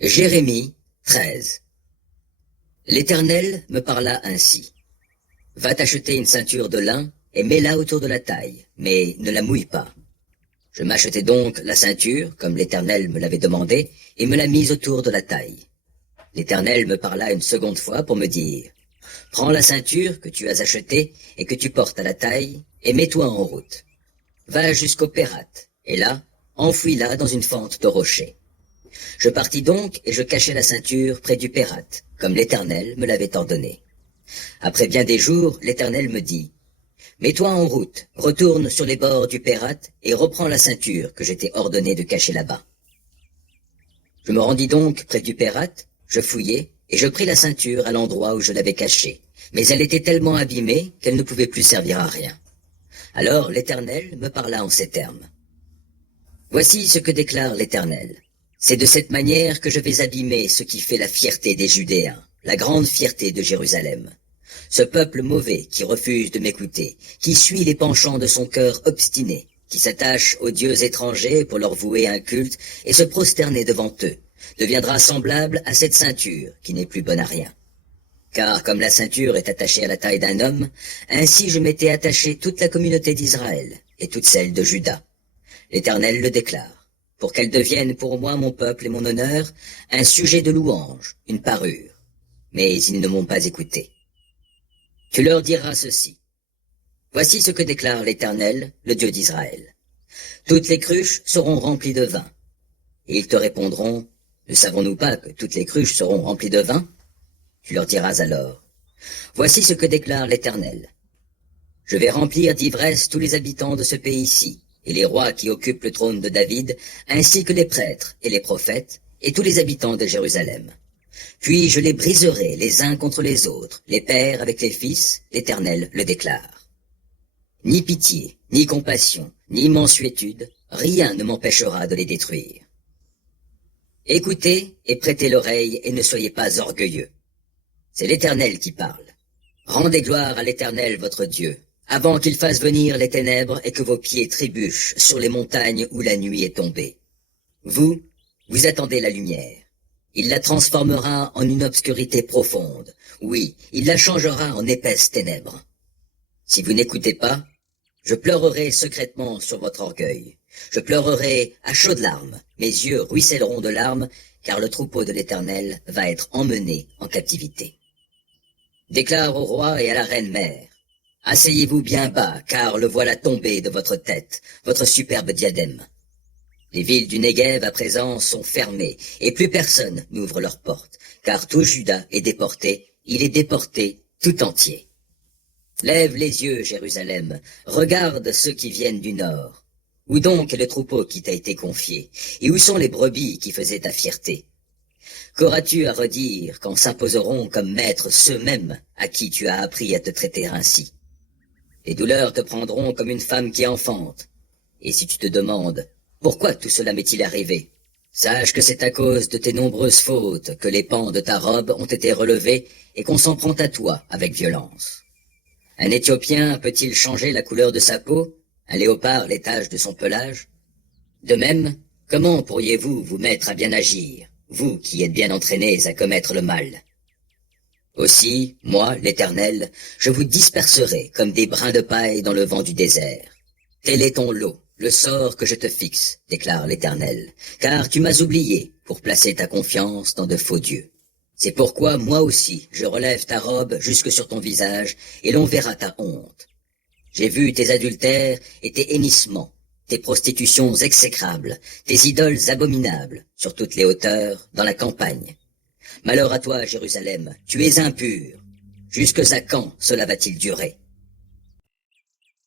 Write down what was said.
Jérémie 13. L'Éternel me parla ainsi. Va t'acheter une ceinture de lin et mets-la autour de la taille, mais ne la mouille pas. Je m'achetai donc la ceinture, comme l'Éternel me l'avait demandé, et me la mis autour de la taille. L'Éternel me parla une seconde fois pour me dire, prends la ceinture que tu as achetée et que tu portes à la taille, et mets-toi en route. Va jusqu'au Pérate, et là, enfouis-la dans une fente de rocher. Je partis donc et je cachai la ceinture près du Pérate, comme l'Éternel me l'avait ordonné. Après bien des jours, l'Éternel me dit, mets-toi en route, retourne sur les bords du Pérate et reprends la ceinture que je t'ai ordonné de cacher là-bas. Je me rendis donc près du Pérate, je fouillai, et je pris la ceinture à l'endroit où je l'avais cachée, mais elle était tellement abîmée qu'elle ne pouvait plus servir à rien. Alors l'Éternel me parla en ces termes. Voici ce que déclare l'Éternel. C'est de cette manière que je vais abîmer ce qui fait la fierté des Judéens, la grande fierté de Jérusalem. Ce peuple mauvais qui refuse de m'écouter, qui suit les penchants de son cœur obstiné, qui s'attache aux dieux étrangers pour leur vouer un culte et se prosterner devant eux, deviendra semblable à cette ceinture qui n'est plus bonne à rien. Car comme la ceinture est attachée à la taille d'un homme, ainsi je m'étais attaché toute la communauté d'Israël et toute celle de Juda. L'Éternel le déclare, pour qu'elle devienne pour moi mon peuple et mon honneur, un sujet de louange, une parure. Mais ils ne m'ont pas écouté. Tu leur diras ceci. Voici ce que déclare l'Éternel, le Dieu d'Israël. Toutes les cruches seront remplies de vin. Et ils te répondront, ne savons-nous pas que toutes les cruches seront remplies de vin? Tu leur diras alors, voici ce que déclare l'Éternel. Je vais remplir d'ivresse tous les habitants de ce pays-ci, et les rois qui occupent le trône de David, ainsi que les prêtres et les prophètes, et tous les habitants de Jérusalem. Puis je les briserai les uns contre les autres, les pères avec les fils, l'Éternel le déclare. Ni pitié, ni compassion, ni mansuétude, rien ne m'empêchera de les détruire. Écoutez et prêtez l'oreille et ne soyez pas orgueilleux. C'est l'Éternel qui parle. Rendez gloire à l'Éternel votre Dieu, avant qu'il fasse venir les ténèbres et que vos pieds trébuchent sur les montagnes où la nuit est tombée. Vous attendez la lumière. Il la transformera en une obscurité profonde. Oui, il la changera en épaisses ténèbres. Si vous n'écoutez pas, je pleurerai secrètement sur votre orgueil. Je pleurerai à chaudes larmes. Mes yeux ruisselleront de larmes, car le troupeau de l'Éternel va être emmené en captivité. Déclare au roi et à la reine mère. Asseyez-vous bien bas, car le voilà tombé de votre tête, votre superbe diadème. Les villes du Néguev à présent sont fermées, et plus personne n'ouvre leurs portes, car tout Juda est déporté, il est déporté tout entier. Lève les yeux, Jérusalem, regarde ceux qui viennent du nord. Où donc est le troupeau qui t'a été confié, et où sont les brebis qui faisaient ta fierté? Qu'auras-tu à redire quand s'imposeront comme maîtres ceux-mêmes à qui tu as appris à te traiter ainsi? Les douleurs te prendront comme une femme qui enfante. Et si tu te demandes, pourquoi tout cela m'est-il arrivé? Sache que c'est à cause de tes nombreuses fautes que les pans de ta robe ont été relevés et qu'on s'en prend à toi avec violence. Un Éthiopien peut-il changer la couleur de sa peau, un léopard les taches de son pelage? De même, comment pourriez-vous vous mettre à bien agir, vous qui êtes bien entraînés à commettre le mal? Aussi, moi, l'Éternel, je vous disperserai comme des brins de paille dans le vent du désert. Tel est ton lot, le sort que je te fixe, déclare l'Éternel, car tu m'as oublié pour placer ta confiance dans de faux dieux. C'est pourquoi moi aussi je relève ta robe jusque sur ton visage, et l'on verra ta honte. J'ai vu tes adultères et tes hennissements, tes prostitutions exécrables, tes idoles abominables, sur toutes les hauteurs, dans la campagne. Malheur à toi, Jérusalem, tu es impur. Jusque à quand cela va-t-il durer?